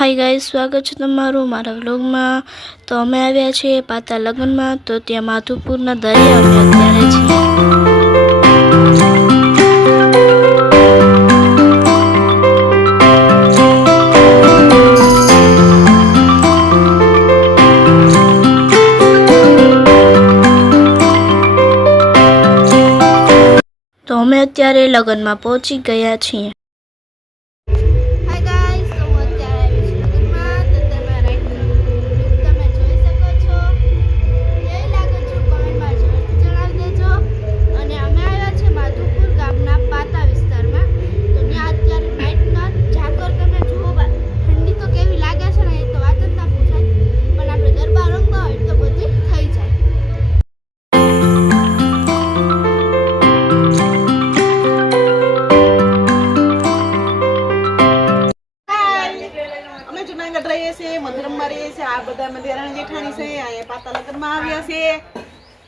Hi guys, स्वागत है तमारू मारा व्लॉग में। तो अमे आव्या छे पाता लगन में। तो त्या माधुपुरना दरिया अमे अत्यारे छीए। तो अमे अत्यारे लगन में पहोंची गया छीए।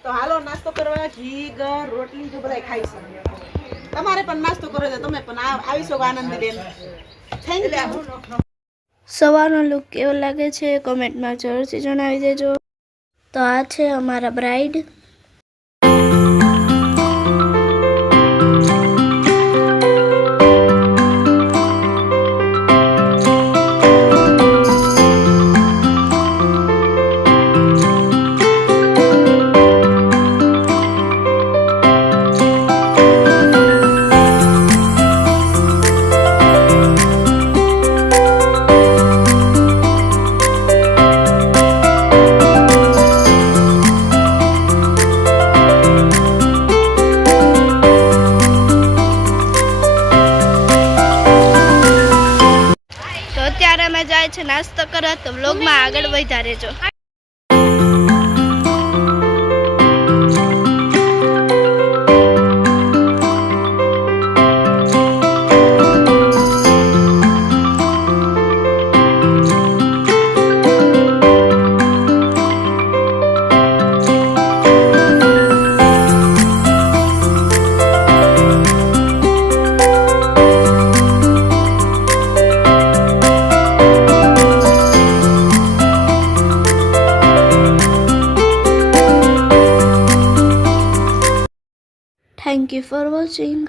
तो हालो नास्तो करवा घी गर रोटली जो बधाई खाई छे तमारे पण नास्तो करो छे तमे पण આવી શકો આનંદી બેન થેન્ક યુ। સવારનો લુક કેવો લાગે છે કમેન્ટમાં જરૂરથી જણાવી દેજો। તો આ છે અમારા બ્રાઇડ। અત્યારે અમે જાય છે નાસ્તો કરવા। તો વ્લોગમાં આગળ વધ્યા રહેજો। Thank you for watching.